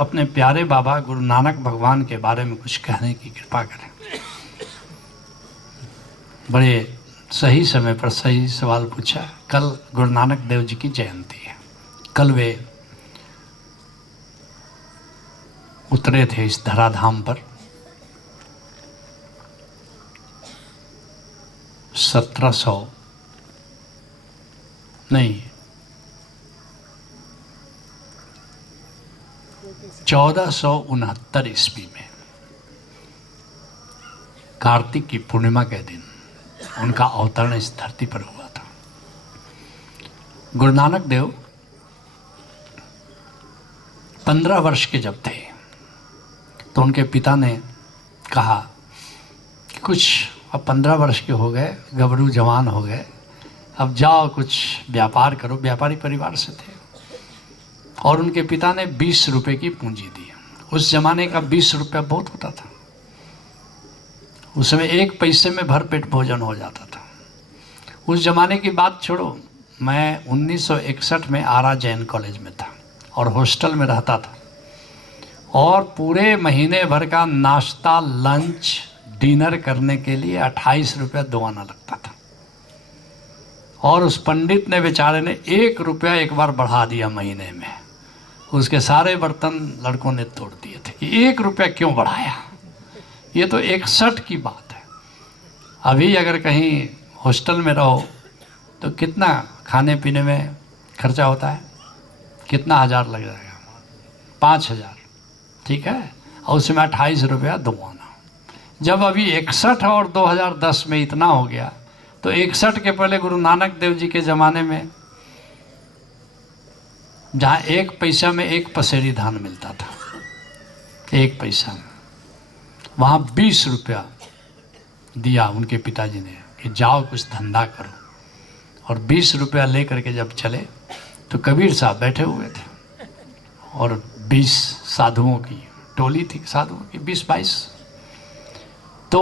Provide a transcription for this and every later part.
अपने प्यारे बाबा गुरु नानक भगवान के बारे में कुछ कहने की कृपा करें। बड़े सही समय पर सही सवाल पूछा। कल गुरु नानक देव जी की जयंती है। कल वे उतरे थे इस धराधाम पर। 1700 नहीं 1469 ईस्वी में कार्तिक की पूर्णिमा के दिन उनका अवतरण इस धरती पर हुआ था। गुरु नानक देव 15 वर्ष के जब थे तो उनके पिता ने कहा कि कुछ अब 15 वर्ष के हो गए, गबरू जवान हो गए, अब जाओ कुछ व्यापार करो। व्यापारी परिवार से थे और उनके पिता ने 20 रुपए की पूंजी दी। उस जमाने का 20 रुपया बहुत होता था। उस समय 1 पैसे में भरपेट भोजन हो जाता था। उस जमाने की बात छोड़ो, मैं 1961 में आरा जैन कॉलेज में था और हॉस्टल में रहता था और पूरे महीने भर का नाश्ता, लंच, डिनर करने के लिए 28 रुपया दो आना लगता था। और उस पंडित ने बेचारे ने 1 रुपया एक बार बढ़ा दिया महीने में। उसके सारे बर्तन लड़कों ने तोड़ दिए थे कि 1 रुपया क्यों बढ़ाया। ये तो 61 की बात है। अभी अगर कहीं हॉस्टल में रहो तो कितना खाने पीने में खर्चा होता है, कितना हज़ार लग जाएगा? 5,000, ठीक है। और उसमें 28 रुपया दो आना। जब अभी 61 और 2010 में इतना हो गया तो 61 के पहले गुरु नानक देव जी के ज़माने में जहाँ 1 पैसा में 1 पसेरी धान मिलता था, 1 पैसा में, वहाँ 20 रुपया दिया उनके पिताजी ने कि जाओ कुछ धंधा करो। और 20 रुपया ले करके जब चले तो कबीर साहब बैठे हुए थे और 20 साधुओं की टोली थी, साधुओं की 20-22। तो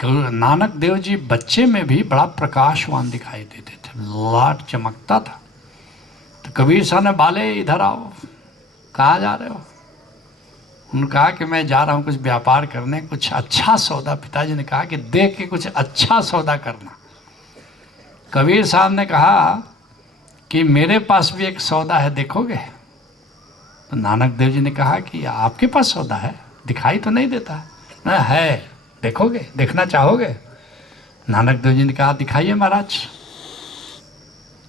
नानक देव जी बच्चे में भी बड़ा प्रकाशवान दिखाई देते थे, लाट चमकता था। तो कबीर साहब ने बाले इधर आओ, कहाँ जा रहे हो? उन्होंने कहा कि मैं जा रहा हूँ कुछ व्यापार करने, कुछ अच्छा सौदा। पिताजी ने कहा कि देख के कुछ अच्छा सौदा करना। कबीर साहब ने कहा कि मेरे पास भी एक सौदा है, देखोगे? तो नानक देव जी ने कहा कि आपके पास सौदा है? दिखाई तो नहीं देता है, देखोगे? देखना चाहोगे? नानक देव जी ने कहा दिखाइए महाराज।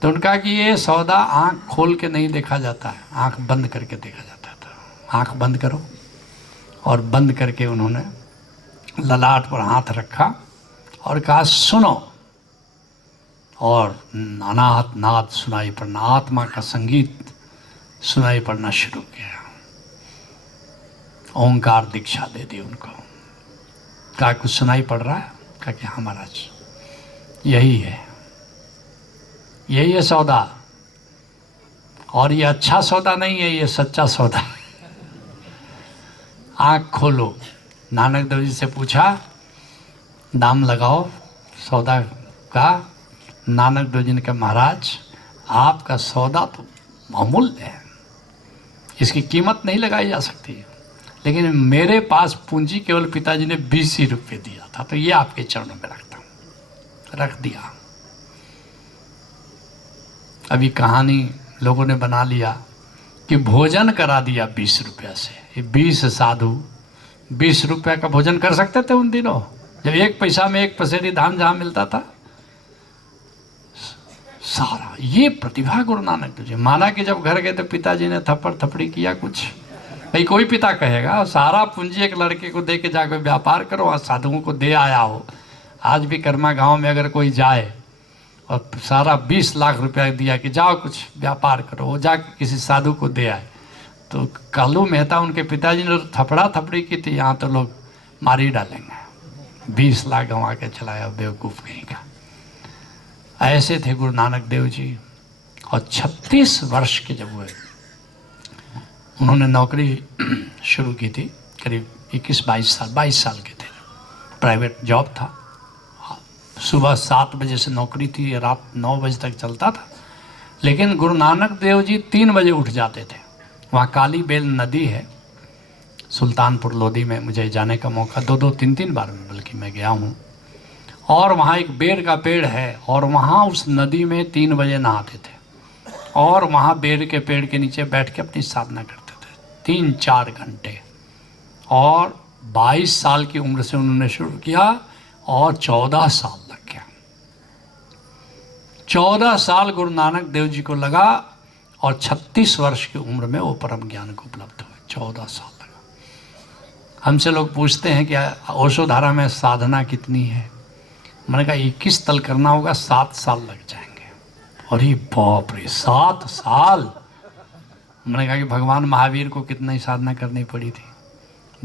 तो उनका कि ये सौदा आंख खोल के नहीं देखा जाता है, आंख बंद करके देखा जाता है। तो आंख बंद करो। और बंद करके उन्होंने ललाट पर हाथ रखा और कहा सुनो। और अनाहत नाद सुनाई पड़ना, आत्मा का संगीत सुनाई पड़ना शुरू किया। ओंकार दीक्षा दे दी उनको। कहा कुछ सुनाई पड़ रहा है? कहा कि हाँ महाराज, यही है, यही है सौदा। और ये अच्छा सौदा नहीं है, ये सच्चा सौदा है। आँख खोलो। नानक देव जी से पूछा दाम लगाओ सौदा का। नानक देव जी ने कहा महाराज आपका सौदा तो अमूल्य है, इसकी कीमत नहीं लगाई जा सकती, लेकिन मेरे पास पूंजी केवल पिताजी ने 20 ही रुपये दिया था, तो ये आपके चरणों में रखता हूँ। रख दिया। अभी कहानी लोगों ने बना लिया कि भोजन करा दिया 20 रुपया से। ये 20 साधु 20 रुपया का भोजन कर सकते थे उन दिनों, जब 1 पैसा में 1 पसेरी धान जहाँ मिलता था। सारा ये प्रतिभा गुरु नानक देव जी। माना कि जब घर गए तो पिताजी ने थप्पड़ थपड़ी किया कुछ, भाई कोई पिता कहेगा सारा पूंजी एक लड़के को दे के जाकर व्यापार करो, आज साधुओं को दे आया हो। आज भी कर्मा गांव में अगर कोई जाए और सारा 20 लाख रुपया दिया कि जाओ कुछ व्यापार करो, वो जाके किसी साधु को दे आए, तो कालू मेहता उनके पिताजी ने थपड़ा थपड़ी की थी, यहाँ तो लोग मारी डालेंगे। 20 लाख गंवा के चलाया बेवकूफ़ कहीं का। ऐसे थे गुरु नानक देव जी। और 36 वर्ष के जब हुए उन्होंने नौकरी शुरू की थी, करीब 22 साल के थे। प्राइवेट जॉब था, सुबह 7 बजे से नौकरी थी, रात 9 बजे तक चलता था। लेकिन गुरु नानक देव जी 3 बजे उठ जाते थे। वहाँ काली बेल नदी है, सुल्तानपुर लोधी में मुझे जाने का मौका 2-3 बार में बल्कि मैं गया हूँ। और वहाँ एक बेर का पेड़ है और वहाँ उस नदी में 3 बजे नहाते थे और वहाँ बेर के पेड़ के नीचे बैठ के अपनी साधना करते थे 3-4 घंटे। और 22 साल की उम्र से उन्होंने शुरू किया और 14 साल लग गया। 14 साल गुरु नानक देव जी को लगा और 36 वर्ष की उम्र में वो परम ज्ञान को उपलब्ध हुए। 14 साल लगा। हमसे लोग पूछते हैं कि ओशो धारा में साधना कितनी है। मैंने कहा 21 तल करना होगा, 7 साल लग जाएंगे। और ये बाप रे 7 साल। मैंने कहा कि भगवान महावीर को कितना ही साधना करनी पड़ी थी,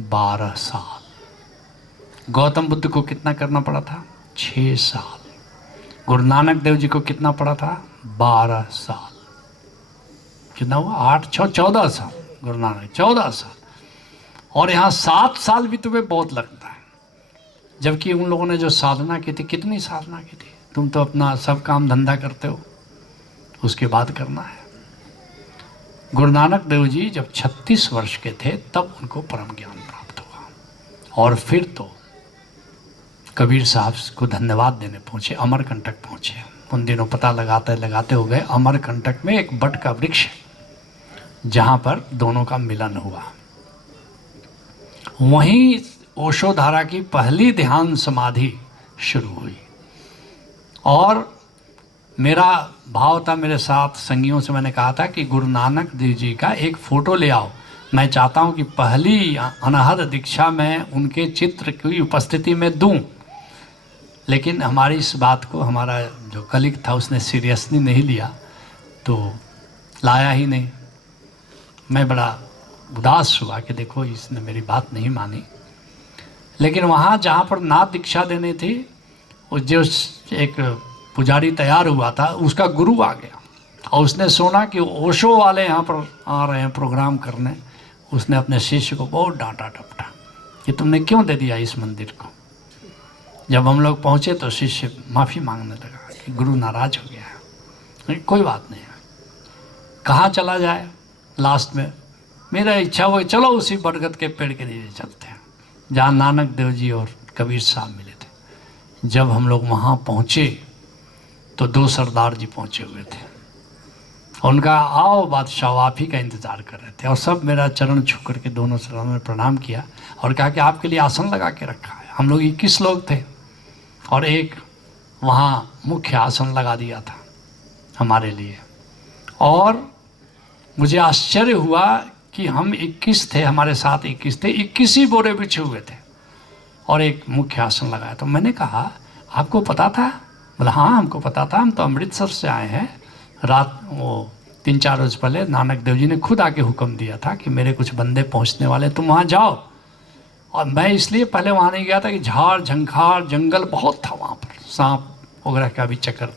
12 साल। गौतम बुद्ध को कितना करना पड़ा था, 6 साल। गुरु नानक देव जी को कितना पड़ा था, 12 साल। कितना हुआ, 8 6 14 साल। गुरु नानक 14 साल। और यहाँ 7 साल भी तुम्हें बहुत लगता है, जबकि उन लोगों ने जो साधना की थी, कितनी साधना की थी। तुम तो अपना सब काम धंधा करते हो, उसके बाद करना है। गुरु नानक देव जी जब 36 वर्ष के थे तब उनको परम ज्ञान प्राप्त हुआ। और फिर तो कबीर साहब को धन्यवाद देने पहुँचे, अमरकंटक पहुँचे। उन दिनों पता लगाते लगाते हो गए। अमरकंटक में एक बट का वृक्ष है जहाँ पर दोनों का मिलन हुआ। वहीं ओशो धारा की पहली ध्यान समाधि शुरू हुई। और मेरा भाव था, मेरे साथ संगियों से मैंने कहा था कि गुरु नानक देव जी का एक फ़ोटो ले आओ। मैं चाहता हूँ कि पहली अनहद दीक्षा में उनके चित्र की उपस्थिति में दूं। लेकिन हमारी इस बात को हमारा जो कलीग था उसने सीरियसली नहीं लिया, तो लाया ही नहीं। मैं बड़ा उदास हुआ कि देखो इसने मेरी बात नहीं मानी। लेकिन वहाँ जहाँ पर नाथ दीक्षा देनी थी, उस जो एक पुजारी तैयार हुआ था, उसका गुरु आ गया और उसने सुना कि ओशो वाले यहाँ पर आ रहे हैं प्रोग्राम करने। उसने अपने शिष्य को बहुत डांटा डपटा कि तुमने क्यों दे दिया इस मंदिर को। जब हम लोग पहुँचे तो शिष्य माफ़ी मांगने लगा कि गुरु नाराज हो गया है। कोई बात नहीं है, कहाँ चला जाए। लास्ट में मेरा इच्छा हुई चलो उसी बरगद के पेड़ के नीचे चलते हैं जहाँ नानक देव जी और कबीर साहब मिले थे। जब हम लोग वहाँ पहुँचे तो 2 सरदार जी पहुँचे हुए थे। उनका आओ बादशाह आप ही का इंतज़ार कर रहे थे। और सब मेरा चरण छू करके दोनों सरदारों ने प्रणाम किया और कहा कि आपके लिए आसन लगा के रखा है। हम लोग 21 लोग थे और एक वहाँ मुख्य आसन लगा दिया था हमारे लिए। और मुझे आश्चर्य हुआ कि हम 21 थे, हमारे साथ 21 थे, 21 ही बोरे बिछे हुए थे और एक मुख्य आसन लगाया। तो मैंने कहा आपको पता था? बोला हाँ हमको पता था, हम तो अमृतसर से आए हैं। रात वो 3-4 रोज पहले नानक देव जी ने खुद आके हुक्म दिया था कि मेरे कुछ बंदे पहुंचने वाले, तुम वहाँ जाओ। और मैं इसलिए पहले वहाँ नहीं गया था कि झाड़ झंखाड़ जंगल बहुत था वहाँ पर, सांप वगैरह का भी चक्कर।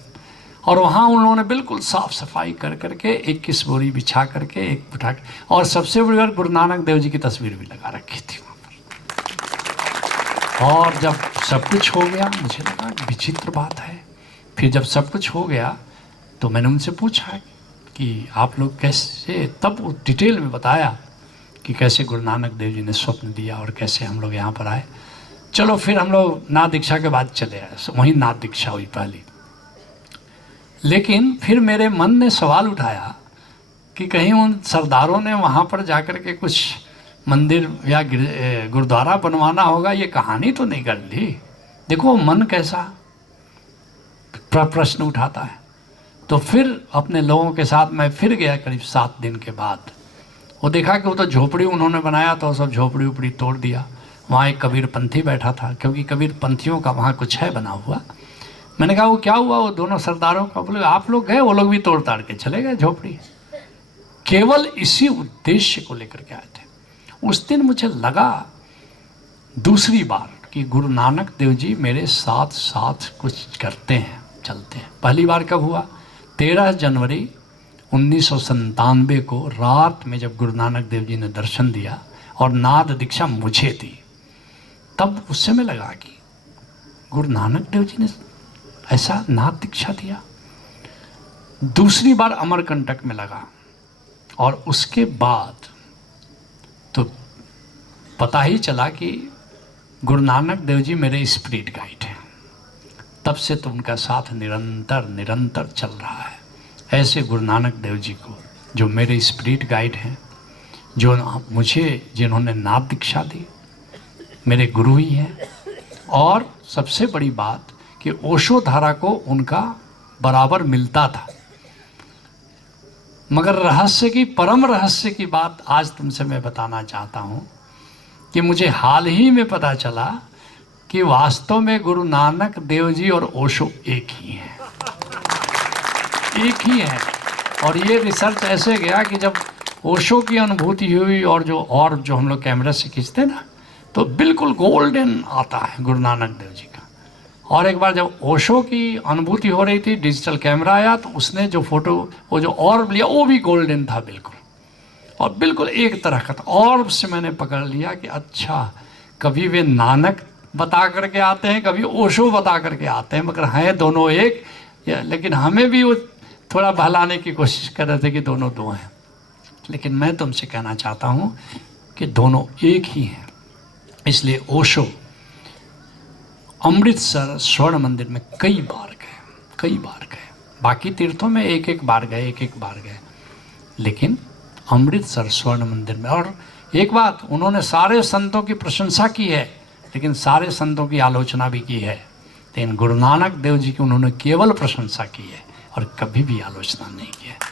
और वहाँ उन्होंने बिल्कुल साफ़ सफाई कर करके 21 बोरी बिछा करके एक उठा के, और सबसे बड़ी बात गुरु नानक देव जी की तस्वीर भी लगा रखी थी वहाँ पर। और जब सब कुछ हो गया मुझे लगा विचित्र बात है। फिर जब सब कुछ हो गया तो मैंने उनसे पूछा कि आप लोग कैसे, तब वो डिटेल में बताया कि कैसे गुरु नानक देव जी ने स्वप्न दिया और कैसे हम लोग यहाँ पर आए। चलो फिर हम लोग नाथ दीक्षा के बाद चले आए, वहीं नाथ दीक्षा हुई पहली। लेकिन फिर मेरे मन ने सवाल उठाया कि कहीं उन सरदारों ने वहाँ पर जाकर के कुछ मंदिर या गुरुद्वारा बनवाना होगा, ये कहानी तो नहीं कर ली। देखो मन कैसा प्रश्न उठाता है। तो फिर अपने लोगों के साथ मैं फिर गया करीब 7 दिन के बाद। वो देखा कि वो तो झोपड़ी उन्होंने बनाया, तो सब झोपड़ी उपड़ी तोड़ दिया। वहाँ एक कबीर पंथी बैठा था, क्योंकि कबीर पंथियों का वहाँ कुछ है बना हुआ। मैंने कहा वो क्या हुआ वो दोनों सरदारों का? बोले आप लोग गए, वो लोग भी तोड़ ताड़ के चले गए झोपड़ी। केवल इसी उद्देश्य को लेकर के आए थे। उस दिन मुझे लगा दूसरी बार कि गुरु नानक देव जी मेरे साथ साथ कुछ करते हैं, चलते हैं। पहली बार कब हुआ? 13 जनवरी 1997 को रात में जब गुरु नानक देव जी ने दर्शन दिया और नाद दीक्षा मुझे दी, तब उस समय लगा कि गुरु नानक देव जी ने ऐसा नाद दीक्षा दिया। दूसरी बार अमरकंटक में लगा और उसके बाद तो पता ही चला कि गुरु नानक देव जी मेरे स्पिरिट गाइड हैं। तब से तो उनका साथ निरंतर निरंतर चल रहा है। ऐसे गुरु नानक देव जी को जो मेरे स्पिरिट गाइड हैं, जो मुझे जिन्होंने नाद दीक्षा दी, मेरे गुरु ही हैं। और सबसे बड़ी बात कि ओशो धारा को उनका बराबर मिलता था। मगर रहस्य की, परम रहस्य की बात आज तुमसे मैं बताना चाहता हूँ कि मुझे हाल ही में पता चला कि वास्तव में गुरु नानक देव जी और ओशो एक ही हैं, एक ही हैं। और ये रिसर्च ऐसे गया कि जब ओशो की अनुभूति हुई और जो हम लोग कैमरा से खींचते हैं ना, तो बिल्कुल गोल्डन आता है गुरु नानक देव जी का। और एक बार जब ओशो की अनुभूति हो रही थी, डिजिटल कैमरा आया तो उसने जो फोटो, वो जो ऑर्ब लिया वो भी गोल्डन था बिल्कुल, और बिल्कुल एक तरह का था। ऑर्ब से मैंने पकड़ लिया कि अच्छा, कभी वे नानक बता करके आते हैं, कभी ओशो बता करके आते हैं, मगर हैं दोनों एक। लेकिन हमें भी वो थोड़ा बहलाने की कोशिश कर रहे थे कि दोनों दो हैं। लेकिन मैं तुमसे कहना चाहता हूँ कि दोनों एक ही हैं। इसलिए ओशो अमृतसर स्वर्ण मंदिर में कई बार गए। बाकी तीर्थों में एक एक बार गए, लेकिन अमृतसर स्वर्ण मंदिर में। और एक बात, उन्होंने सारे संतों की प्रशंसा की है, लेकिन सारे संतों की आलोचना भी की है। लेकिन गुरु नानक देव जी की उन्होंने केवल प्रशंसा की है और कभी भी आलोचना नहीं की है।